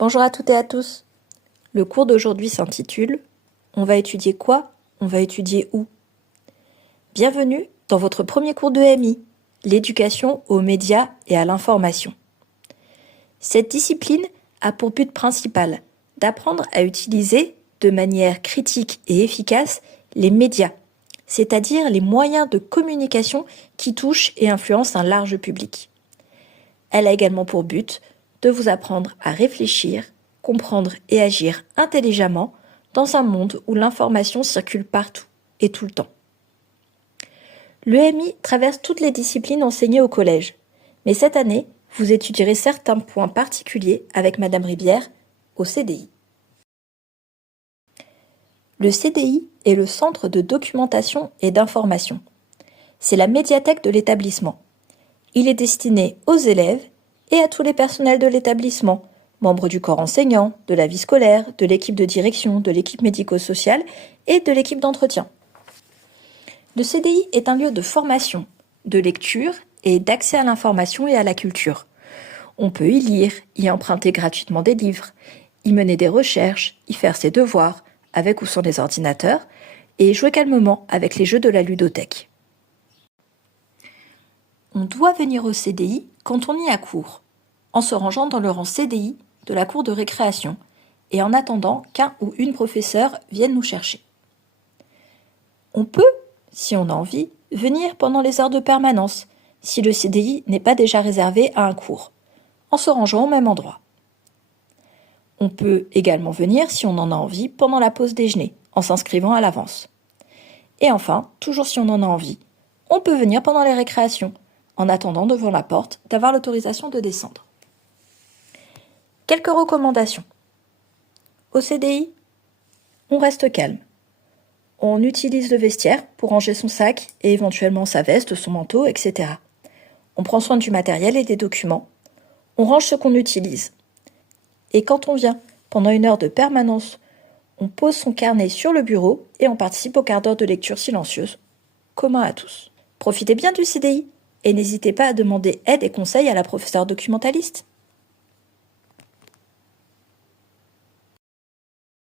Bonjour à toutes et à tous. Le cours d'aujourd'hui s'intitule « On va étudier quoi? On va étudier où ?» Bienvenue dans votre premier cours de MI, l'éducation aux médias et à l'information. Cette discipline a pour but principal d'apprendre à utiliser de manière critique et efficace les médias, c'est-à-dire les moyens de communication qui touchent et influencent un large public. Elle a également pour but de vous apprendre à réfléchir, comprendre et agir intelligemment dans un monde où l'information circule partout et tout le temps. L'EMI traverse toutes les disciplines enseignées au collège, mais cette année, vous étudierez certains points particuliers avec Madame Ribière au CDI. Le CDI est le centre de documentation et d'information. C'est la médiathèque de l'établissement. Il est destiné aux élèves et à tous les personnels de l'établissement, membres du corps enseignant, de la vie scolaire, de l'équipe de direction, de l'équipe médico-sociale et de l'équipe d'entretien. Le CDI est un lieu de formation, de lecture et d'accès à l'information et à la culture. On peut y lire, y emprunter gratuitement des livres, y mener des recherches, y faire ses devoirs, avec ou sans les ordinateurs, et jouer calmement avec les jeux de la ludothèque. On doit venir au CDI quand on y a cours, en se rangeant dans le rang CDI de la cour de récréation et en attendant qu'un ou une professeur vienne nous chercher. On peut, si on a envie, venir pendant les heures de permanence, si le CDI n'est pas déjà réservé à un cours, en se rangeant au même endroit. On peut également venir, si on en a envie, pendant la pause déjeuner, en s'inscrivant à l'avance. Et enfin, toujours si on en a envie, on peut venir pendant les récréations, en attendant devant la porte d'avoir l'autorisation de descendre. Quelques recommandations. Au CDI, on reste calme. On utilise le vestiaire pour ranger son sac et éventuellement sa veste, son manteau, etc. On prend soin du matériel et des documents. On range ce qu'on utilise. Et quand on vient pendant une heure de permanence, on pose son carnet sur le bureau et on participe au quart d'heure de lecture silencieuse, commun à tous. Profitez bien du CDI et n'hésitez pas à demander aide et conseils à la professeure documentaliste.